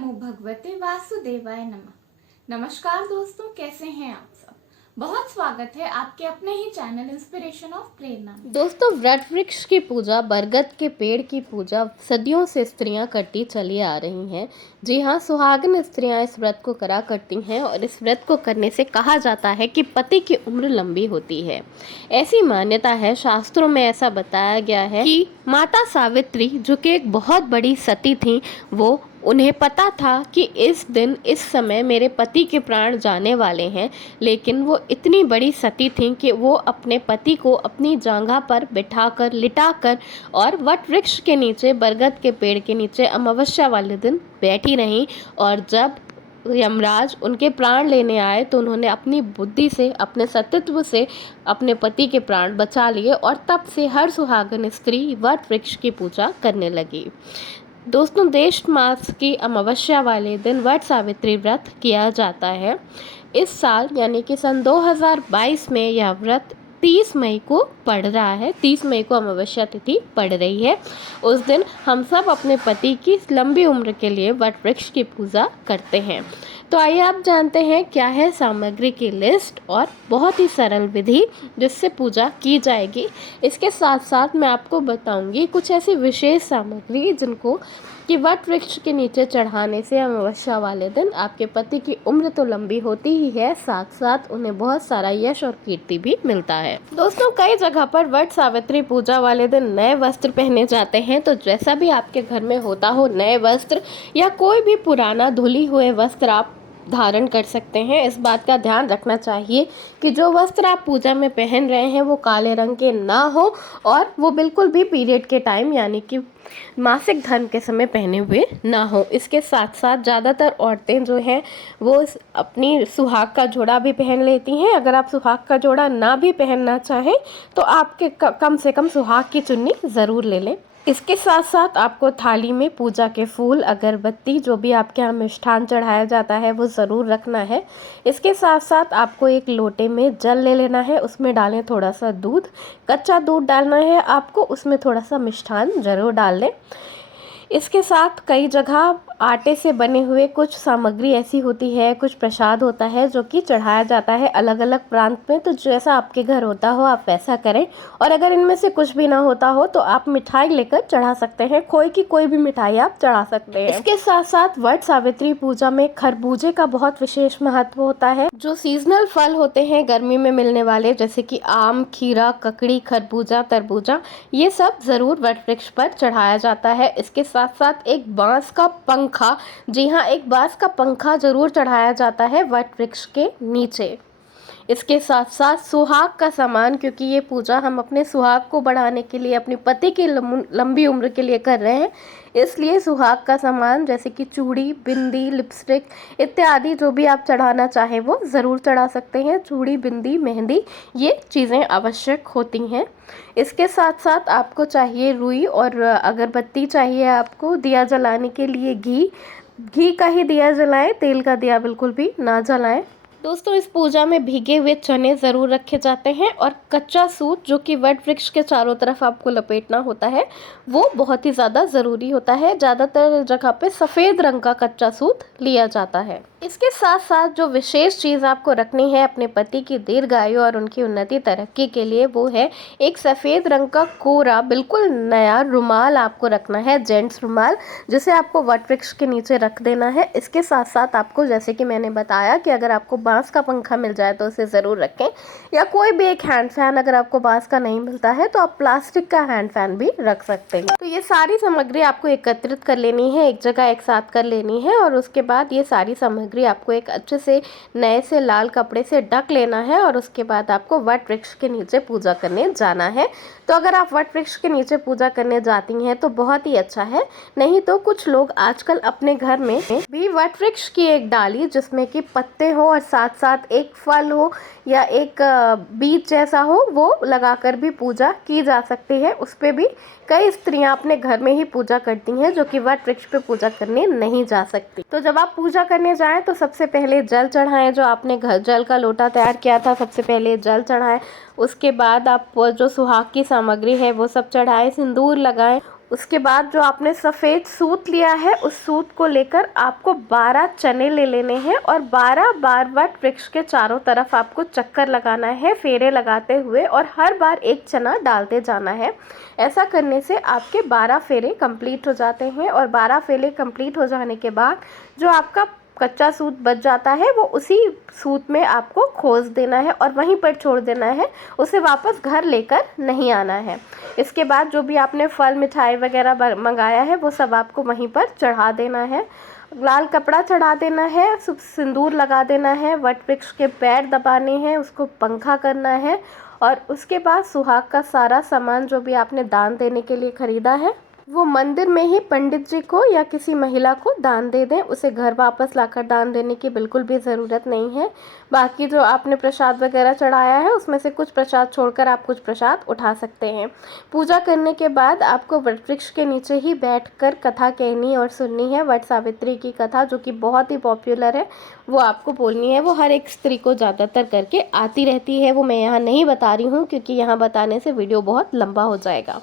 नमो भगवते वासुदेवाय नमः। नमस्कार दोस्तों, कैसे हैं आप सब। बहुत स्वागत है आपके अपने ही चैनल इंस्पिरेशन ऑफ प्रेरणा। दोस्तों, वट वृक्ष की पूजा, बरगद के पेड़ की पूजा सदियों से स्त्रियां करती चली आ रही हैं। जी हाँ, सुहागन स्त्रियां इस व्रत को करा करती हैं और इस व्रत को करने से कहा जाता है कि पति की उम्र लंबी होती है। ऐसी मान्यता है, शास्त्रों में ऐसा बताया गया है कि माता सावित्री, जो कि एक बहुत बड़ी सती थी, वो उन्हें पता था कि इस दिन इस समय मेरे पति के प्राण जाने वाले हैं, लेकिन वो इतनी बड़ी सती थीं कि वो अपने पति को अपनी जांघा पर बिठाकर, लिटाकर और वट वृक्ष के नीचे, बरगद के पेड़ के नीचे अमावस्या वाले दिन बैठी रहीं। और जब यमराज उनके प्राण लेने आए तो उन्होंने अपनी बुद्धि से, अपने सतीत्व से अपने पति के प्राण बचा लिए और तब से हर सुहागन स्त्री वट वृक्ष की पूजा करने लगी। दोस्तों, ज्येष्ठ मास की अमावस्या वाले दिन वट सावित्री व्रत किया जाता है। इस साल यानी कि सन 2022 में यह व्रत 30 मई को पड़ रहा है। 30 मई को अमावस्या तिथि पड़ रही है। उस दिन हम सब अपने पति की लंबी उम्र के लिए वट वृक्ष की पूजा करते हैं। तो आइए आप जानते हैं क्या है सामग्री की लिस्ट और बहुत ही सरल विधि जिससे पूजा की जाएगी। इसके साथ साथ मैं आपको बताऊंगी कुछ ऐसी विशेष सामग्री जिनको कि वट वृक्ष के नीचे चढ़ाने से अमावस्या वाले दिन आपके पति की उम्र तो लंबी होती ही है, साथ साथ उन्हें बहुत सारा यश और कीर्ति भी मिलता है। दोस्तों, कई जगह पर वट सावित्री पूजा वाले दिन नए वस्त्र पहने जाते हैं। तो जैसा भी आपके घर में होता हो, नए वस्त्र या कोई भी पुराना धुली हुए वस्त्र आप धारण कर सकते हैं। इस बात का ध्यान रखना चाहिए कि जो वस्त्र आप पूजा में पहन रहे हैं वो काले रंग के ना हो और वो बिल्कुल भी पीरियड के टाइम यानी कि मासिक धर्म के समय पहने हुए ना हो। इसके साथ साथ ज़्यादातर औरतें जो हैं वो अपनी सुहाग का जोड़ा भी पहन लेती हैं। अगर आप सुहाग का जोड़ा ना भी पहनना चाहें तो आपके कम से कम सुहाग की चुन्नी ज़रूर ले लें। इसके साथ साथ आपको थाली में पूजा के फूल, अगरबत्ती, जो भी आपके यहाँ मिष्ठान चढ़ाया जाता है वो ज़रूर रखना है। इसके साथ साथ आपको एक लोटे में जल ले लेना है, उसमें डालें थोड़ा सा दूध, कच्चा दूध डालना है आपको, उसमें थोड़ा सा मिष्ठान ज़रूर डाल लें। इसके साथ कई जगह आटे से बने हुए कुछ सामग्री ऐसी होती है, कुछ प्रसाद होता है जो कि चढ़ाया जाता है अलग अलग प्रांत में। तो जैसा आपके घर होता हो आप वैसा करें। और अगर इनमें से कुछ भी ना होता हो तो आप मिठाई लेकर चढ़ा सकते हैं, खोए की कोई भी मिठाई आप चढ़ा सकते हैं। इसके साथ साथ वट सावित्री पूजा में खरबूजे का बहुत विशेष महत्व होता है। जो सीजनल फल होते हैं गर्मी में मिलने वाले, जैसे कि आम, खीरा, ककड़ी, खरबूजा, तरबूजा, ये सब ज़रूर वट वृक्ष पर चढ़ाया जाता है। इसके साथ साथ एक बांस का पंखा, जी हाँ, एक बांस का पंखा जरूर चढ़ाया जाता है वट वृक्ष के नीचे। इसके साथ साथ सुहाग का सामान, क्योंकि ये पूजा हम अपने सुहाग को बढ़ाने के लिए, अपने पति की लंबी उम्र के लिए कर रहे हैं, इसलिए सुहाग का सामान जैसे कि चूड़ी, बिंदी, लिपस्टिक इत्यादि जो भी आप चढ़ाना चाहें वो ज़रूर चढ़ा सकते हैं। चूड़ी, बिंदी, मेहंदी, ये चीज़ें आवश्यक होती हैं। इसके साथ साथ आपको चाहिए रुई और अगरबत्ती चाहिए। आपको दिया जलाने के लिए घी का ही दिया जलाएं, तेल का दिया बिल्कुल भी ना जलाएं। दोस्तों, इस पूजा में भीगे हुए चने ज़रूर रखे जाते हैं और कच्चा सूत, जो कि वट वृक्ष के चारों तरफ आपको लपेटना होता है, वो बहुत ही ज़्यादा ज़रूरी होता है। ज़्यादातर जगह पे सफ़ेद रंग का कच्चा सूत लिया जाता है। इसके साथ साथ जो विशेष चीज़ आपको रखनी है अपने पति की दीर्घायु और उनकी उन्नति तरक्की के लिए, वो है एक सफ़ेद रंग का कोरा बिल्कुल नया रुमाल आपको रखना है, जेंट्स रुमाल, जिसे आपको वट वृक्ष के नीचे रख देना है। इसके साथ साथ आपको, जैसे कि मैंने बताया कि अगर आपको बांस का पंखा मिल जाए तो उसे ज़रूर रखें, या कोई भी एक हैंड फैन, अगर आपको बांस का नहीं मिलता है तो आप प्लास्टिक का हैंड फैन भी रख सकते हैं। तो ये सारी सामग्री आपको एकत्रित कर लेनी है, एक जगह एक साथ कर लेनी है और उसके बाद ये सारी सामग्री आपको एक अच्छे से नए से लाल कपड़े से ढक लेना है और उसके बाद आपको वट वृक्ष के नीचे पूजा करने जाना है। तो अगर आप वट वृक्ष के नीचे पूजा करने जाती हैं तो बहुत ही अच्छा है, नहीं तो कुछ लोग आजकल अपने घर में भी वट वृक्ष की एक डाली जिसमें कि पत्ते हो और साथ साथ एक फल हो या एक बीज जैसा हो, वो लगाकर भी पूजा की जा सकती है। उस पे भी कई स्त्रियां अपने घर में ही पूजा करती हैं जो कि वट वृक्ष पे पूजा करने नहीं जा सकती। तो जब आप पूजा करने जाएं तो सबसे पहले जल चढ़ाएं। जो आपने घर जल का लोटा तैयार किया था, सबसे पहले जल चढ़ाएं। उसके बाद आप जो सुहाग की सामग्री है वो सब चढ़ाएं, सिंदूर लगाएं, उसके बाद जो आपने सफ़ेद सूत लिया है उस सूत को लेकर आपको 12 चने ले लेने हैं और 12 बार वट वृक्ष के चारों तरफ आपको चक्कर लगाना है फेरे लगाते हुए, और हर बार एक चना डालते जाना है। ऐसा करने से आपके 12 फेरे कंप्लीट हो जाते हैं, और 12 फेरे कंप्लीट हो जाने के बाद जो आपका कच्चा सूत बच जाता है वो उसी सूत में आपको खोस देना है और वहीं पर छोड़ देना है, उसे वापस घर लेकर नहीं आना है। इसके बाद जो भी आपने फल मिठाई वगैरह मंगाया है वो सब आपको वहीं पर चढ़ा देना है। लाल कपड़ा चढ़ा देना है, सिंदूर लगा देना है, वट वृक्ष के पैर दबाने हैं, उसको पंखा करना है, और उसके बाद सुहाग का सारा सामान जो भी आपने दान देने के लिए खरीदा है वो मंदिर में ही पंडित जी को या किसी महिला को दान दे दें। उसे घर वापस लाकर दान देने की बिल्कुल भी ज़रूरत नहीं है। बाकी जो आपने प्रसाद वगैरह चढ़ाया है उसमें से कुछ प्रसाद छोड़कर आप कुछ प्रसाद उठा सकते हैं। पूजा करने के बाद आपको वट वृक्ष के नीचे ही बैठकर कथा कहनी और सुननी है। वट सावित्री की कथा जो कि बहुत ही पॉपुलर है वो आपको बोलनी है। वो हर एक स्त्री को ज़्यादातर करके आती रहती है, वो मैं यहाँ नहीं बता रही हूँ क्योंकि यहाँ बताने से वीडियो बहुत लंबा हो जाएगा।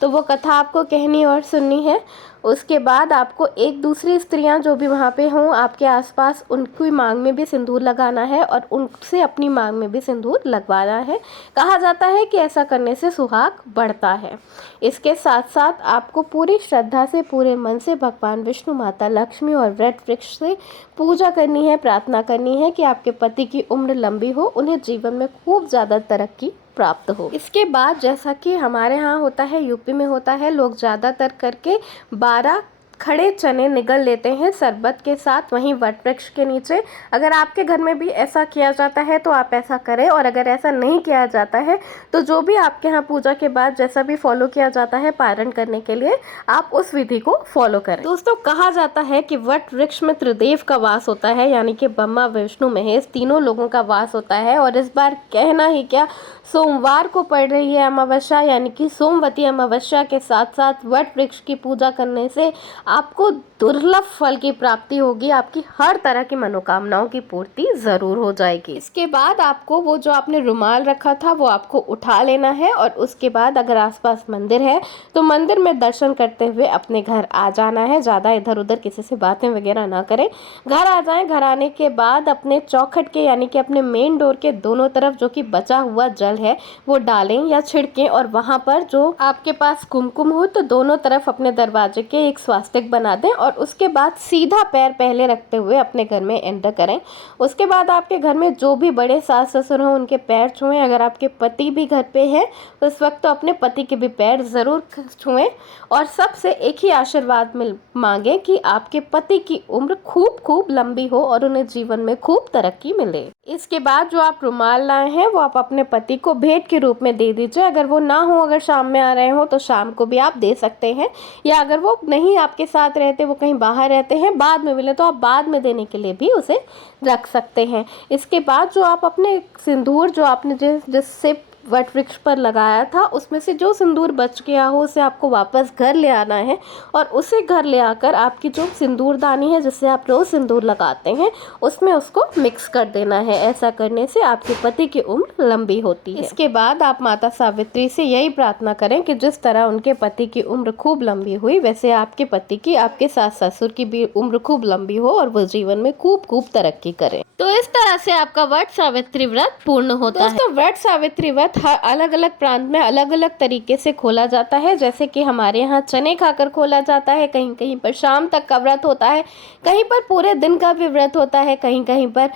तो वो कथा आपको कहनी और सुननी है। उसके बाद आपको एक दूसरी स्त्रियां जो भी वहाँ पे हों आपके आसपास, उनकी मांग में भी सिंदूर लगाना है और उनसे अपनी मांग में भी सिंदूर लगवाना है। कहा जाता है कि ऐसा करने से सुहाग बढ़ता है। इसके साथ साथ आपको पूरी श्रद्धा से पूरे मन से भगवान विष्णु, माता लक्ष्मी और वट वृक्ष से पूजा करनी है, प्रार्थना करनी है कि आपके पति की उम्र लंबी हो, उन्हें जीवन में खूब ज़्यादा तरक्की प्राप्त हो। इसके बाद जैसा कि हमारे यहाँ होता है, यूपी में होता है, लोग ज़्यादातर करके 12 खड़े चने निगल लेते हैं शरबत के साथ वहीं वट वृक्ष के नीचे। अगर आपके घर में भी ऐसा किया जाता है तो आप ऐसा करें, और अगर ऐसा नहीं किया जाता है तो जो भी आपके यहाँ पूजा के बाद जैसा भी फॉलो किया जाता है पारण करने के लिए, आप उस विधि को फॉलो करें। दोस्तों, कहा जाता है कि वट वृक्ष में त्रिदेव का वास होता है, यानी कि ब्रह्मा विष्णु महेश तीनों लोगों का वास होता है। और इस बार कहना ही क्या, सोमवार को पड़ रही है अमावस्या, यानी कि सोमवती अमावस्या के साथ साथ वट वृक्ष की पूजा करने से आपको दुर्लभ फल की प्राप्ति होगी। आपकी हर तरह की मनोकामनाओं की पूर्ति जरूर हो जाएगी। इसके बाद आपको वो जो आपने रुमाल रखा था वो आपको उठा लेना है, और उसके बाद अगर आसपास मंदिर है तो मंदिर में दर्शन करते हुए अपने घर आ जाना है। ज़्यादा इधर उधर किसी से बातें वगैरह ना करें, घर आ जाएं। घर आने के बाद अपने चौखट के यानी कि अपने मेन डोर के दोनों तरफ जो कि बचा हुआ जल है वो डालें या छिड़कें, और वहाँ पर जो आपके पास कुमकुम हो तो दोनों तरफ अपने दरवाजे के एक स्वास्तिक बना दें, और उसके बाद सीधा पैर पहले रखते हुए अपने घर में एंटर करें। उसके बाद आपके घर में जो भी बड़े सास ससुर हों उनके पैर छुएं। अगर आपके पति भी घर पे है उस वक्त तो अपने पति के भी पैर ज़रूर छुएं, और सबसे एक ही आशीर्वाद मांगे कि आपके पति की उम्र खूब खूब लंबी हो और उन्हें जीवन में खूब तरक्की मिले। इसके बाद जो आप रुमाल लाए हैं वो आप अपने पति को भेंट के रूप में दे दीजिए। अगर वो ना हो, अगर शाम में आ रहे हो तो शाम को भी आप दे सकते हैं, या अगर वो नहीं आपके साथ रहते, वो कहीं बाहर रहते हैं, बाद में मिले तो आप बाद में देने के लिए भी उसे रख सकते हैं। इसके बाद जो आप अपने सिंदूर जो आपने जिससे वट वृक्ष पर लगाया था उसमें से जो सिंदूर बच गया हो उसे आपको वापस घर ले आना है, और उसे घर ले आकर आपकी जो सिंदूरदानी है जिससे आप रोज़ सिंदूर लगाते हैं उसमें उसको मिक्स कर देना है। ऐसा करने से आपके पति की उम्र लंबी होती है। इसके बाद आप माता सावित्री से यही प्रार्थना करें कि जिस तरह उनके पति की उम्र खूब लंबी हुई वैसे आपके पति की, आपके सास ससुर की भी उम्र खूब लंबी हो और वो जीवन में खूब खूब तरक्की करें। तो इस तरह से आपका वट सावित्री व्रत पूर्ण होता है। दोस्तों, वट सावित्री व्रत हर अलग अलग प्रांत में अलग अलग तरीके से खोला जाता है। जैसे कि हमारे यहाँ चने खाकर खोला जाता है, कहीं कहीं पर शाम तक का व्रत होता है, कहीं पर पूरे दिन का भी व्रत होता है, कहीं कहीं पर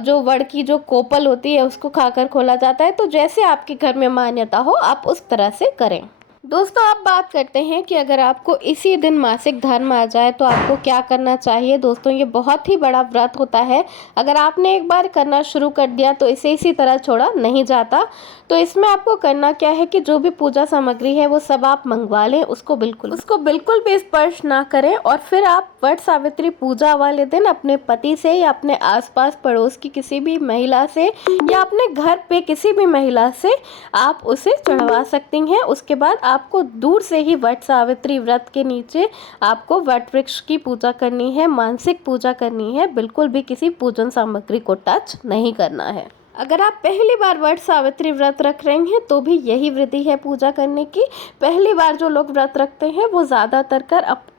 जो वड़ की जो कोपल होती है उसको खाकर खोला जाता है। तो जैसे आपके घर में मान्यता हो आप उस तरह से करें। दोस्तों, अब बात करते हैं कि अगर आपको इसी दिन मासिक धर्म आ जाए तो आपको क्या करना चाहिए। दोस्तों, ये बहुत ही बड़ा व्रत होता है। अगर आपने एक बार करना शुरू कर दिया तो इसे इसी तरह छोड़ा नहीं जाता। तो इसमें आपको करना क्या है कि जो भी पूजा सामग्री है वो सब आप मंगवा लें, उसको बिल्कुल भी स्पर्श ना करें, और फिर आप वट सावित्री पूजा वाले दिन अपने पति से या अपने आसपास पड़ोस की किसी भी महिला से या अपने घर पे किसी भी महिला से आप उसे चढ़वा सकती हैं। उसके बाद आपको दूर से ही वट सावित्री व्रत के नीचे आपको वट वृक्ष की पूजा करनी है, मानसिक पूजा करनी है। बिल्कुल भी किसी पूजन सामग्री को टच नहीं करना है। अगर आप पहली बार वट सावित्री व्रत रख रहे हैं तो भी यही विधि है पूजा करने की। पहली बार जो लोग व्रत रखते हैं वो ज़्यादातर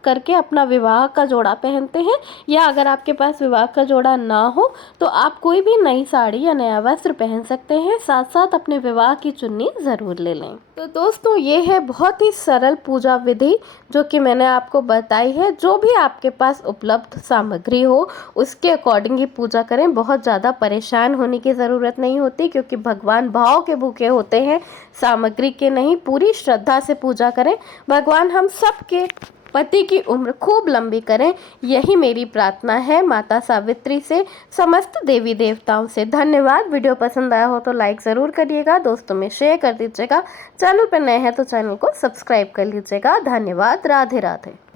करके अपना विवाह का जोड़ा पहनते हैं, या अगर आपके पास विवाह का जोड़ा ना हो तो आप कोई भी नई साड़ी या नया वस्त्र पहन सकते हैं, साथ साथ अपने विवाह की चुन्नी ज़रूर ले लें। तो दोस्तों, ये है बहुत ही सरल पूजा विधि जो कि मैंने आपको बताई है। जो भी आपके पास उपलब्ध सामग्री हो उसके अकॉर्डिंग ही पूजा करें। बहुत ज़्यादा परेशान होने की ज़रूरत नहीं होती, क्योंकि भगवान भाव के भूखे होते हैं, सामग्री के नहीं। पूरी श्रद्धा से पूजा करें। भगवान हम सब के पति की उम्र खूब लंबी करें, यही मेरी प्रार्थना है माता सावित्री से, समस्त देवी देवताओं से। धन्यवाद। वीडियो पसंद आया हो तो लाइक ज़रूर करिएगा, दोस्तों में शेयर कर दीजिएगा। चैनल पर नए हैं तो चैनल को सब्सक्राइब कर लीजिएगा। धन्यवाद। राधे राधे।